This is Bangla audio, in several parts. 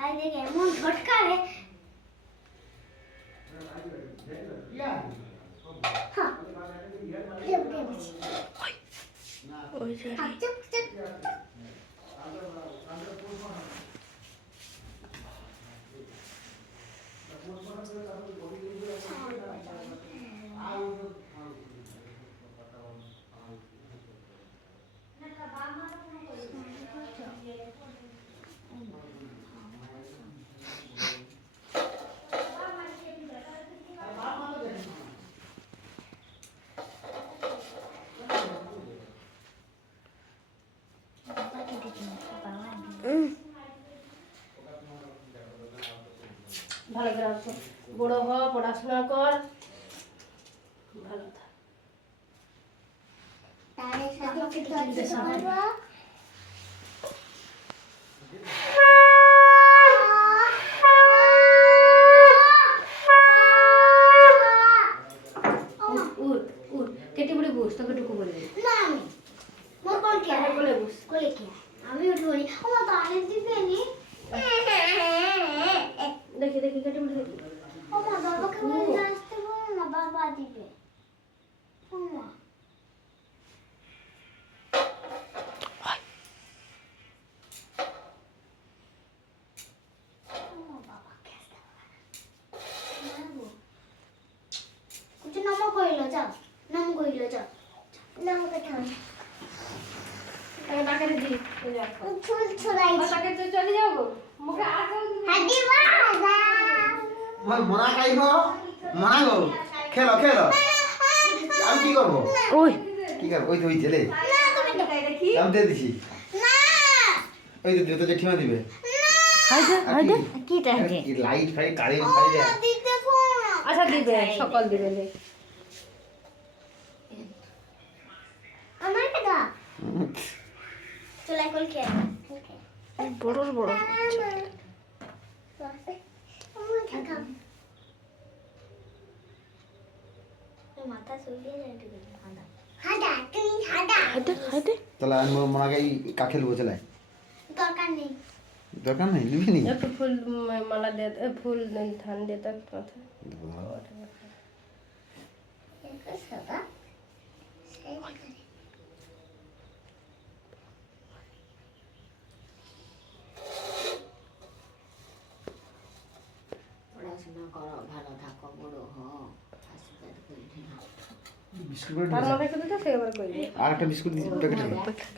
हाय देख एमन झटका है हाँ ये बच्ची ওই যে हाँ चुप चुप ভালো করে আসো বড় হ পড়াশোনা কর ভালো থাক तारे साथ कितना करवा উঠ উঠ কেটে পড়ে বস তোকে টুকু বলে দিই না মোর কোন কে কোলে বস কোলে কে আমি উঠবনি আমার তারে দিবে নি দেখি দেখি কেটে পড়ে দেখি আমার বাবাকে বলে আসতে বল না বাবা দিবে ওমা कुछ नमक কইলো যাও নাম কইলো যাও নাম কথা তাকে ডাকে দি ওই যা চুল ছড়াই তাকে তো চলে যাও গো মুখে আঠাও দিবি হাদি বাবা মই মনা খাইব মনা গো খেলো খেলো আমি কি করব ওই কি করব ওই তো ওই ছেলে না তুমি দেখি আমি দিয়ে দিছি না ওই তো তো জেঠিমা দিবে হাইদে হাইদে কি কি লাইট ফাইট কারেন্ট ফাইট দিতে কোন আচ্ছা দিবে সকল দিবে নে আমার কথা চলে কল খেয়ে ওকে বড় বড় আমার কথা মাথা সরিয়ে যায় একটু হাদা হাদা তুমি হাদা হাইদে হাইদে তাহলে আমি মনাকে কাকে লবো চলে দরকার নেই দরকার নেই নিবি নি একটু ফুল মালা দে ফুল ধান দে তার মাথা একটা সাদা সেই করে পড়াশোনা করো ভালো থাকো বড় হও আশীর্বাদ করে দিও বিস্কুট করে তার দিবি মাথায় কথা সে এবার কই দে আর একটা বিস্কুট দিছি প্যাকেটে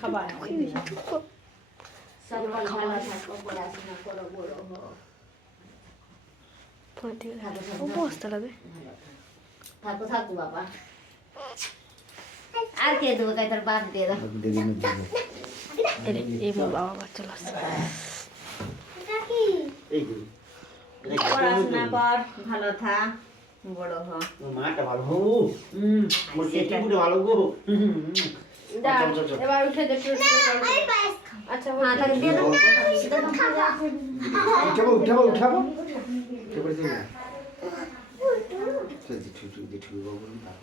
খাবার সকল ভালো থাকো পড়াশোনা করো বড় হও অবস্থা লাগে থাকো থাকো বাবা আর কে দেবো কাই তোর বাদ দিয়ে দাও দিয়ে দিন দেবো এই মোর বাবা বাচ্চা লাগছে এটা কি এই যে পড়াশোনা কর ভালো থাক বড় হ মাটা ভালো হো আমার কেটে পুরো ভালো গো যা এবার উঠে দে একটু আমি পায়েস আচ্ছা হ্যাঁ তাহলে দিয়ে দাও উঠাবো উঠাবো উঠাবো এবারে দিন না জেঠু জেঠু বাবু তারপর